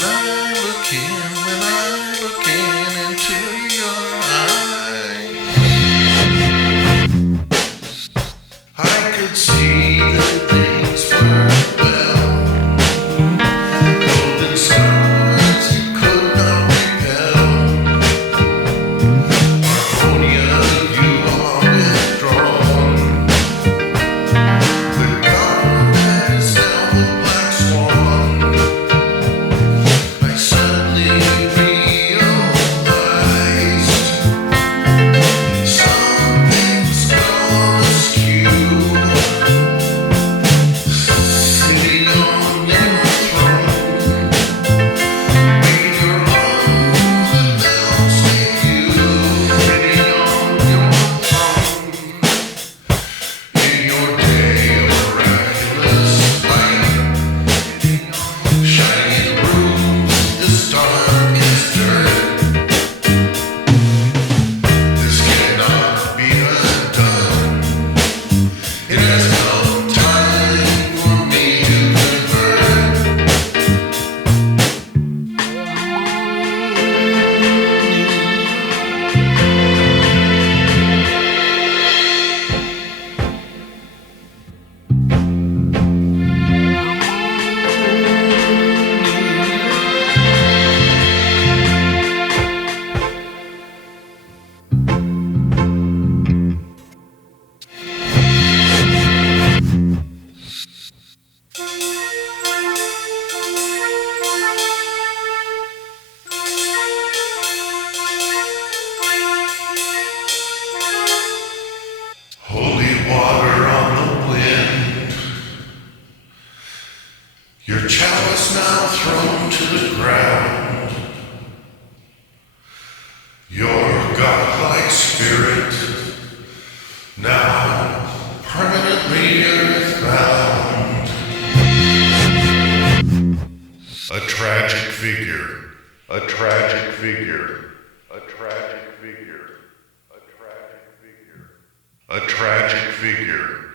when I'm looking into your eyes, I could see that things were well. Golden stars you could not repel. Harmonia, you are withdrawn. The god is now the black swan. I suddenly realized something's gone askew. Sitting on your throne, with your unannounced askew. Sitting on your throne, in your day of miraculous light, shining rooms this darkest dirt. This cannot be undone. It has come time for me to convert. Holy water on the wind, your chalice now thrown to the ground. Your godlike spirit now permanently earthbound. A tragic figure, a tragic figure, a tragic figure, a tragic figure, a tragic figure.